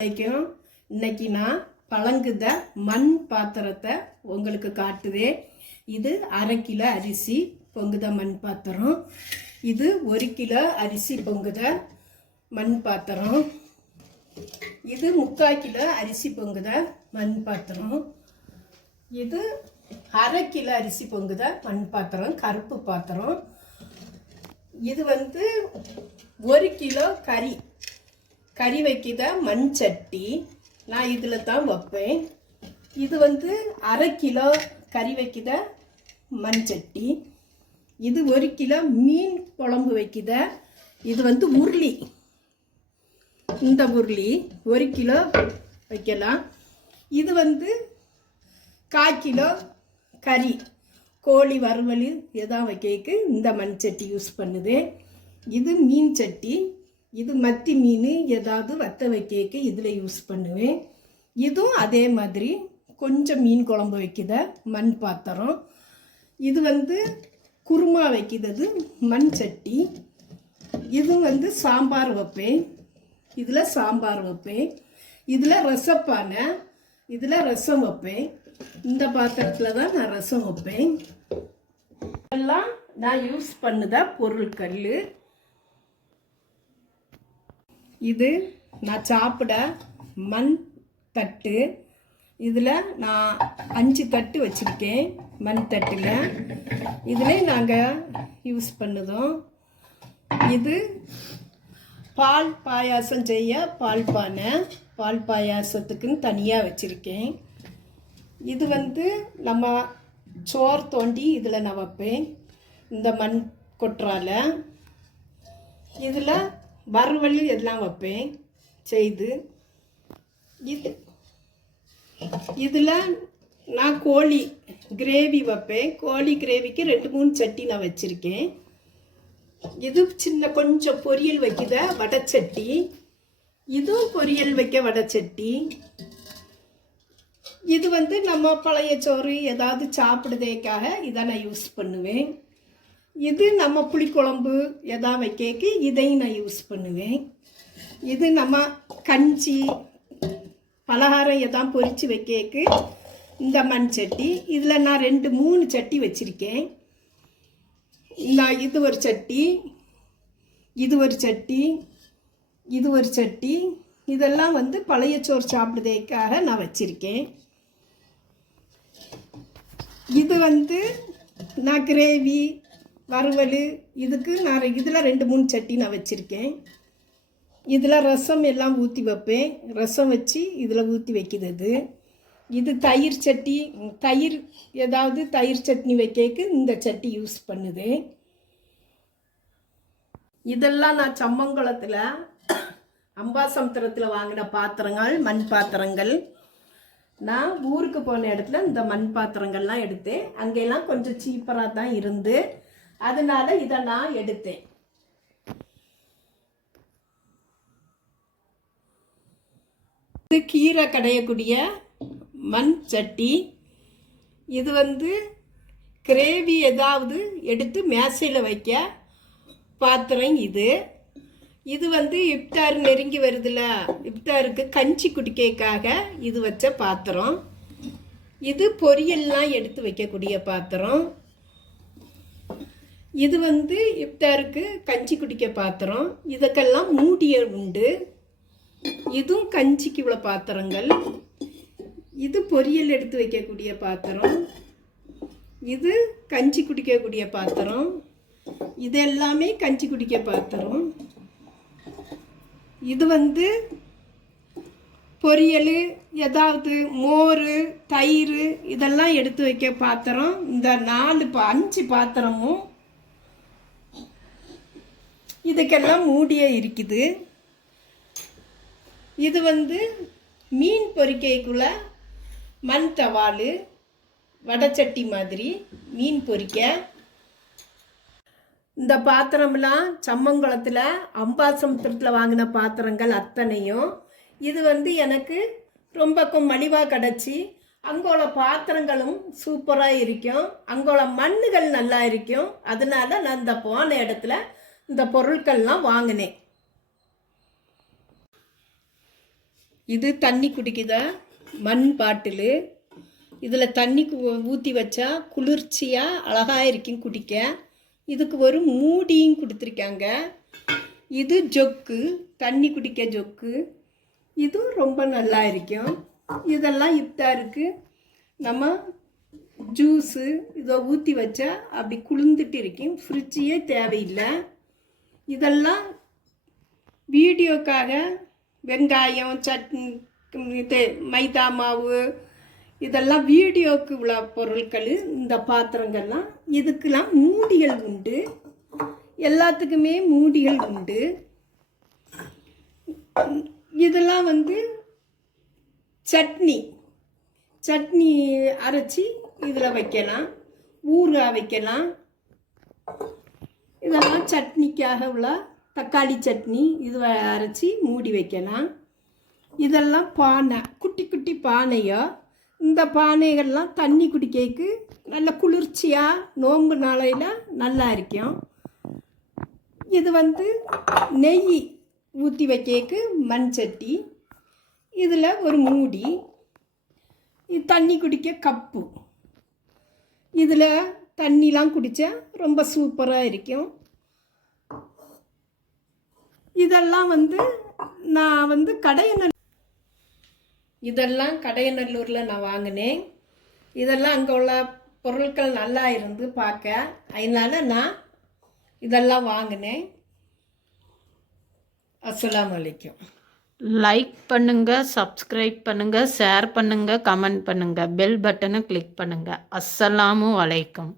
வரைக்கும் இன்னைக்கு நான் பழங்குத மண் பாத்திரத்தை உங்களுக்கு காட்டுதே. இது 1/2 கிலோ அரிசி பொங்குத மண் பாத்திரம். இது 1 கிலோ அரிசி பொங்குத மண் பாத்திரம். இது 3/4 கிலோ அரிசி பொங்குத மண் பாத்திரம். இது 1/2 கிலோ அரிசி பொங்குத மண் பாத்திரம், கருப்பு பாத்திரம். இது 1 கிலோ கறி வைக்கிற மண் சட்டி. நான் இதில் தான் வைப்பேன். இது 1/2 கிலோ கறி வைக்கிற மண் சட்டி. இது 1 கிலோ மீன் குழம்பு வைக்கிற இது உருளி. இந்த உருளி 1 கிலோ வைக்கலாம். இது 1/4 கிலோ கறி, கோழி வறுவல் எதா வைக்க இந்த மண் சட்டி யூஸ் பண்ணுது. இது மீன் சட்டி. இது மத்தி மீன் ஏதாவது வத்த வைக்க இதில் யூஸ் பண்ணுவேன். இதுவும் அதே மாதிரி கொஞ்சம் மீன் குழம்பு வைக்கிற மண் பாத்திரம். இது குருமா வைக்கிறது மண் சட்டி. இது சாம்பார் வைப்பேன். இதில் சாம்பார் வைப்பேன். இதில் ரசப்பானை, இதில் ரசம் வைப்பேன். இந்த பாத்திரத்தில் தான் நான் ரசம் வைப்பேன். இதெல்லாம் நான் யூஸ் பண்ணுத பொருட்கள். இது நான் சாப்பிட மண் தட்டு. இதில் நான் 5 தட்டு வச்சுருக்கேன் மண் தட்டில். இதில் நாங்கள் யூஸ் பண்ணுதோம். இது பால் பாயாசம் செய்ய பால் பானை, பால் பாயாசத்துக்குன்னு தனியாக வச்சுருக்கேன். இது நம்ம சோறு தோண்டி இதில் நான் வைப்பேன், இந்த மண் கொட்டுறால. இதில் வறுவல் எல்லாம் வைப்பேன் செய்து. இதில் நான் கோழி கிரேவி வைப்பேன். கோழி கிரேவிக்கு 2-3 சட்டி நான் வச்சுருக்கேன். இது சின்ன கொஞ்சம் பொரியல் வைக்கிற வடைச்சட்டி. இதுவும் பொரியல் வைக்க வடைச்சட்டி. இது நம்ம பழைய சோறு ஏதாவது சாப்பிடுறதுக்காக இதை நான் யூஸ் பண்ணுவேன். இது நம்ம புளிக்குழம்பு எதா வைக்க இதையும் நான் யூஸ் பண்ணுவேன். இது நம்ம கஞ்சி பலகாரம் எதா பொரித்து வைக்க இந்த மண் சட்டி. இதில் நான் 2-3 சட்டி வச்சுருக்கேன். இது ஒரு சட்டி, இது ஒரு சட்டி, இது ஒரு சட்டி. இதெல்லாம் பழைய சோறு சாப்பிடுறதுக்காக நான் வச்சுருக்கேன். இது நான் கிரேவி வறுவல் இதுக்கு நான் இதில் 2-3 சட்டி நான் வச்சுருக்கேன். இதில் ரசம் எல்லாம் ஊற்றி வைப்பேன். ரசம் வச்சு இதில் ஊற்றி வைக்கிறது. இது தயிர் சட்டி. தயிர் ஏதாவது தயிர் சட்னி வைக்க இந்த சட்டி யூஸ் பண்ணுது. இதெல்லாம் நான் சம்மங்குளத்தில் அம்பாசமுத்திரத்தில் வாங்கின பாத்திரங்கள், மண் பாத்திரங்கள். நான் ஊருக்கு போன இடத்துல இந்த மண் பாத்திரங்கள்லாம் எடுத்தேன். அங்கெல்லாம் கொஞ்சம் சீப்பராக தான் இருந்து, அதனால இதை நான் எடுத்தேன். இது கீரை கடையக்கூடிய மண் சட்டி. இது கிரேவி ஏதாவது எடுத்து மேசையில் வைக்க பாத்திரம். இது இப்தார் நெருங்கி வருதுல, இப்தாருக்கு கஞ்சி குடிக்கைக்காக இது வச்ச பாத்திரம். இது பொரியல்லாம் எடுத்து வைக்கக்கூடிய பாத்திரம். இது இப்தாருக்கு கஞ்சி குடிக்க பாத்திரம். இதுக்கெல்லாம் மூடிய உண்டு. இதுவும் கஞ்சிக்கு உள்ள பாத்திரங்கள். இது பொரியல் எடுத்து வைக்கக்கூடிய பாத்திரம். இது கஞ்சி குடிக்கக்கூடிய பாத்திரம். இது எல்லாமே கஞ்சி குடிக்க பாத்திரம். இது பொரியல் ஏதாவது மோர் தயிர் இதெல்லாம் எடுத்து வைக்க பாத்திரம். இந்த 5 பாத்திரமும் இதுக்கெல்லாம் மூடியே இருக்குது. இது மீன் பொரிக்கைக்குள்ள மண் தவால் வடைச்சட்டி மாதிரி மீன் பொரிக்க. இந்த பாத்திரம்லாம் சம்மங்குளத்தில் அம்பாசமுத்திரத்தில் வாங்கின பாத்திரங்கள் அத்தனையும். இது எனக்கு ரொம்ப மலிவாக கிடச்சி. அங்கோல பாத்திரங்களும் சூப்பராக இருக்கும், அங்கோல மண்ணுகள் நல்லா இருக்கும். அதனால நான் இந்த போன இடத்துல இந்த பொருட்கள்லாம் வாங்கினேன். இது தண்ணி குடிக்குத மண் பாட்டிலு. இதில் தண்ணி ஊற்றி வச்சா குளிர்ச்சியாக அழகாக இருக்கும் குடிக்க. இதுக்கு ஒரு மூடியும் கொடுத்துருக்காங்க. இது ஜொக்கு, தண்ணி குடிக்க ஜொக்கு. இதுவும் ரொம்ப நல்லா இருக்கும். இதெல்லாம் இஃப்தாருக்கு நம்ம ஜூஸு இதை ஊற்றி வச்சா அப்படி குளிர்ந்துட்டு இருக்கும், ஃப்ரிட்ஜியே தேவையில்லை. இதெல்லாம் வீடியோக்காக வெங்காயம், சட்னி, இது மைதா மாவு, இதெல்லாம் வீடியோவுக்கு உள்ள பொருட்கள். இந்த பாத்திரங்கள்லாம் இதுக்கெல்லாம் மூடிகள் உண்டு, எல்லாத்துக்குமே மூடிகள் உண்டு. இதெல்லாம் சட்னி அரைச்சி இதில் வைக்கலாம், ஊறுகாய் வைக்கலாம். இதெல்லாம் சட்னிக்காக உள்ள தக்காளி சட்னி இது அரைச்சி மூடி வைக்கலாம். இதெல்லாம் பானை, குட்டி குட்டி பானையோ. இந்த பானைகள்லாம் தண்ணி குடிக்கிறதுக்கு நல்ல குளிர்ச்சியாக நோன்பு நாளையில் நல்லா இருக்கும். இது நெய் ஊற்றி வைக்கிறதுக்கு மண் சட்டி. இதில் ஒரு மூடி. இது தண்ணி குடிக்க கப்பு. இதில் தண்ணிலாம் குடித்தா ரொம்ப சூப்பராக இருக்கும். இதெல்லாம் நான் இதெல்லாம் கடையநல்லூரில் நான் வாங்கினேன். இதெல்லாம் அங்கே உள்ள பொருட்கள் நல்லா இருந்து பார்க்க, அதனால நான் இதெல்லாம் வாங்கினேன். அஸ்ஸலாமு அலைக்கும். லைக் பண்ணுங்க, சப்ஸ்கிரைப் பண்ணுங்க, ஷேர் பண்ணுங்க, கமெண்ட் பண்ணுங்க, பெல் பட்டனை கிளிக் பண்ணுங்க. அஸ்ஸலாமு அலைக்கும்.